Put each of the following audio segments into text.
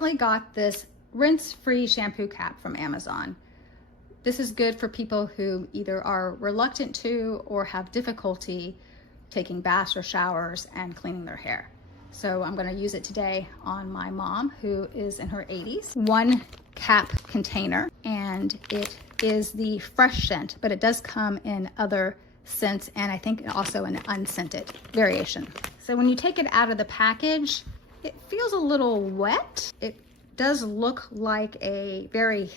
recently got this rinse-free shampoo cap from Amazon. This is good for people who either are reluctant to or have difficulty taking baths or showers and cleaning their hair. So I'm going to use it today on my mom, who is in her 80s. 1 cap container, and it is the fresh scent, but it does come in other scents, and I think also an unscented variation. So when you take it out of the package, it feels a little wet. It does look like a very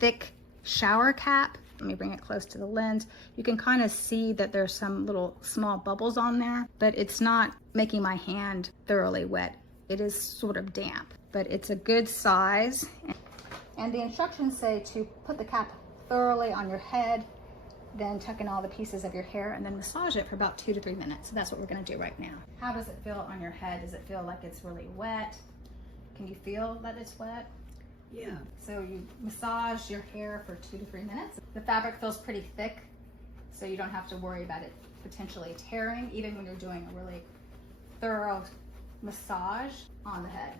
thick shower cap. Let me bring it close to the lens. You can kind of see that there's some little small bubbles on there, but it's not making my hand thoroughly wet. It is sort of damp, but it's a good size. And the instructions say to put the cap thoroughly on your head, then tuck in all the pieces of your hair, and then massage it for about 2 to 3 minutes. So that's what we're gonna do right now. How does it feel on your head? Does it feel like it's really wet? Can you feel that it's wet? Yeah. So you massage your hair for 2 to 3 minutes. The fabric feels pretty thick, so you don't have to worry about it potentially tearing, even when you're doing a really thorough massage on the head.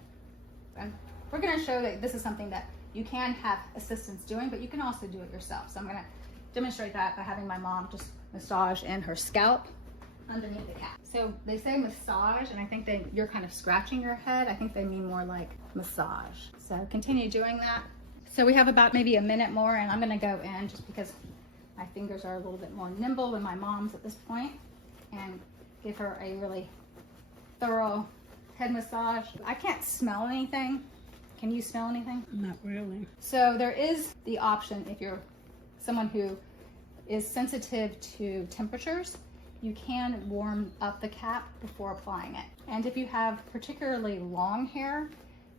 And we're gonna show that this is something that you can have assistance doing, but you can also do it yourself. So I'm gonna demonstrate that by having my mom just massage in her scalp underneath the cap. So they say massage, and I think you're kind of scratching your head. I think they mean more like massage. So continue doing that. So we have about maybe a minute more, and I'm gonna go in just because my fingers are a little bit more nimble than my mom's at this point, and give her a really thorough head massage. I can't smell anything. Can you smell anything? Not really. So there is the option, if you're someone who is sensitive to temperatures, you can warm up the cap before applying it. And if you have particularly long hair,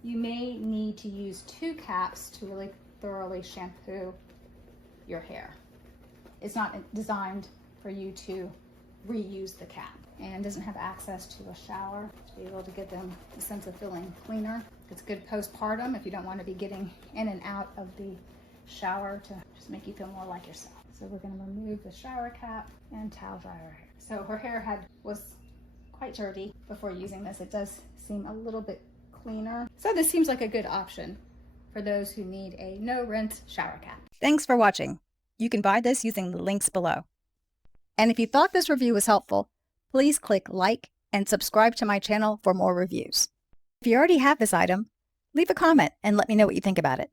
you may need to use 2 caps to really thoroughly shampoo your hair. It's not designed for you to reuse the cap, and doesn't have access to a shower to be able to give them a sense of feeling cleaner. It's good postpartum if you don't want to be getting in and out of the shower to just make you feel more like yourself. So we're going to remove the shower cap and towel dry her hair. So her hair was quite dirty before using this. It does seem a little bit cleaner. So this seems like a good option for those who need a no rinse shower cap. Thanks for watching. You can buy this using the links below. And if you thought this review was helpful, please click like and subscribe to my channel for more reviews. If you already have this item, leave a comment and let me know what you think about it.